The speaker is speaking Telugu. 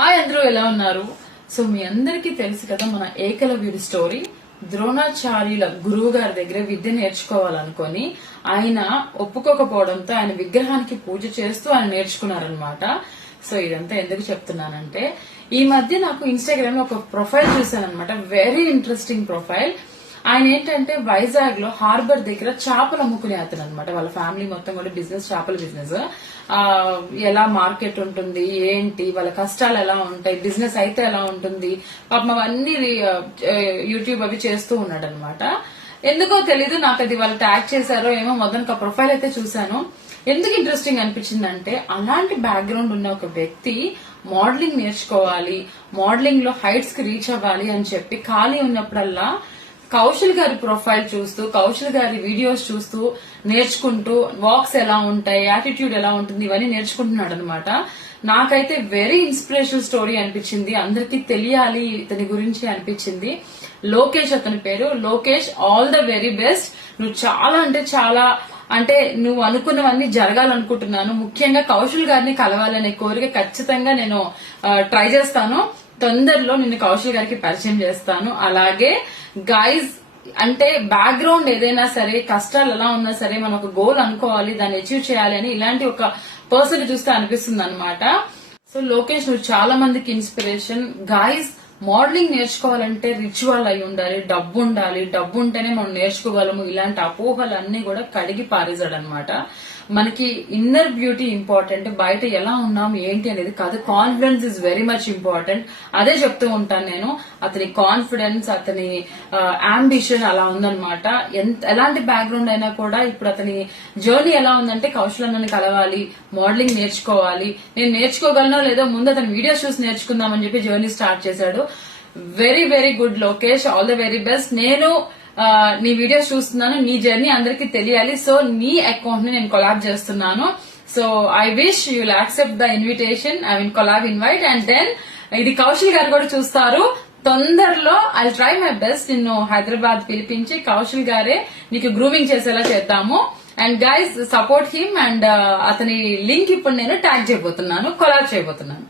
హాయ్ అందరూ ఎలా ఉన్నారు? సో మీ అందరికీ తెలుసు కదా మన ఏకలవ్యుడి స్టోరీ. ద్రోణాచార్యుల గురువు గారి దగ్గర విద్య నేర్చుకోవాలనుకొని ఆయన ఒప్పుకోకపోవడంతో ఆయన విగ్రహానికి పూజ చేస్తూ ఆయన నేర్చుకున్నారనమాట. సో ఇదంతా ఎందుకు చెప్తున్నానంటే ఈ మధ్య నాకు ఇన్స్టాగ్రామ్ లో ఒక ప్రొఫైల్ చూసానమాట. Very interesting profile. ఆయన ఏంటంటే వైజాగ్ లో హార్బర్ దగ్గర చేపలు అమ్ముకునే అతను అనమాట. వాళ్ళ ఫ్యామిలీ మొత్తం కూడా బిజినెస్, చేపల బిజినెస్. ఎలా మార్కెట్ ఉంటుంది, ఏంటి వాళ్ళ కష్టాలు ఎలా ఉంటాయి, బిజినెస్ అయితే ఎలా ఉంటుంది, పాపం అవన్నీ యూట్యూబ్ అవి చేస్తూ ఉన్నాడు అనమాట. ఎందుకో తెలీదు, నాకు అది వాళ్ళు ట్యాగ్ చేశారో ఏమో, మొదటి ప్రొఫైల్ అయితే చూశాను. ఎందుకు ఇంట్రెస్టింగ్ అనిపించిందంటే అలాంటి బ్యాక్గ్రౌండ్ ఉన్న ఒక వ్యక్తి మోడలింగ్ నేర్చుకోవాలి, మోడలింగ్ లో హైట్స్ కి రీచ్ అవ్వాలి అని చెప్పి ఖాళీ ఉన్నప్పుడల్లా కౌశల్ గారి ప్రొఫైల్ చూస్తూ, కౌశల్ గారి వీడియోస్ చూస్తూ నేర్చుకుంటూ, వాక్స్ ఎలా ఉంటాయి, యాటిట్యూడ్ ఎలా ఉంటుంది, ఇవన్నీ నేర్చుకుంటున్నాడు అనమాట. నాకైతే వెరీ ఇన్స్పిరేషనల్ స్టోరీ అనిపించింది. అందరికీ తెలియాలి ఇతని గురించి అనిపించింది. లోకేష్ అతని పేరు. Lokesh, all the very best. నువ్వు అంటే నువ్వు అనుకున్నవన్నీ జరగాలనుకుంటున్నాను. ముఖ్యంగా కౌశల్ గారిని కలవాలనే కోరిక ఖచ్చితంగా నేను ట్రై చేస్తాను. తొందరలో నిన్ను కౌశల్ గారికి పరిచయం చేస్తాను. అలాగే గైజ్, అంటే బ్యాక్గ్రౌండ్ ఏదైనా సరే, కష్టాలు ఎలా ఉన్నా సరే, మనం ఒక గోల్ అనుకోవాలి, దాన్ని అచీవ్ చేయాలి అని ఇలాంటి ఒక పర్సన్ చూస్తే అనిపిస్తుంది అనమాట. సో లోకేష్, నువ్వు చాలా మందికి ఇన్స్పిరేషన్. గైజ్, మోడలింగ్ నేర్చుకోవాలంటే రిచువల్ అయి ఉండాలి, డబ్బు ఉండాలి, డబ్బు ఉంటేనే మనం నేర్చుకోగలము. ఇలాంటి అపోహలన్నీ కూడా కడిగి పారేశాడు అనమాట. మనకి ఇన్నర్ బ్యూటీ ఇంపార్టెంట్, బయట ఎలా ఉన్నాం ఏంటి అనేది కాదు. Confidence is very much important. అదే చెప్తూ ఉంటాను నేను. అతని కాన్ఫిడెన్స్, అతని అంబిషన్ అలా ఉందన్నమాట. ఎలాంటి బ్యాక్గ్రౌండ్ అయినా కూడా ఇప్పుడు అతని జర్నీ ఎలా ఉందంటే కౌశల్ అన్నని కలవాలి, మోడలింగ్ నేర్చుకోవాలి, నేను నేర్చుకోగలనో లేదో ముందు అతని వీడియోస్ చూసి నేర్చుకుందామని చెప్పి జర్నీ స్టార్ట్ చేశాడు. Very very good Lokesh, all the very best. నేను నీ వీడియోస్ చూస్తున్నాను, నీ జర్నీ అందరికీ తెలియాలి. సో నీ అకౌంట్ ని నేను కొలాబ్ చేస్తున్నాను. So I wish you will accept the invitation. I will collab invite. And then ఇది కౌశల్ గారు కూడా చూస్తారు. తొందరలో ఐ ట్రై మై బెస్ట్ నిన్ను హైదరాబాద్ పిలిపించి కౌశల్ గారే నీకు గ్రూమింగ్ చేసేలా చేద్దాము. And guys, support him. And అతని లింక్ ఇప్పుడు నేను ట్యాగ్ చేయబోతున్నాను, కొలాబ్ చేయబోతున్నాను.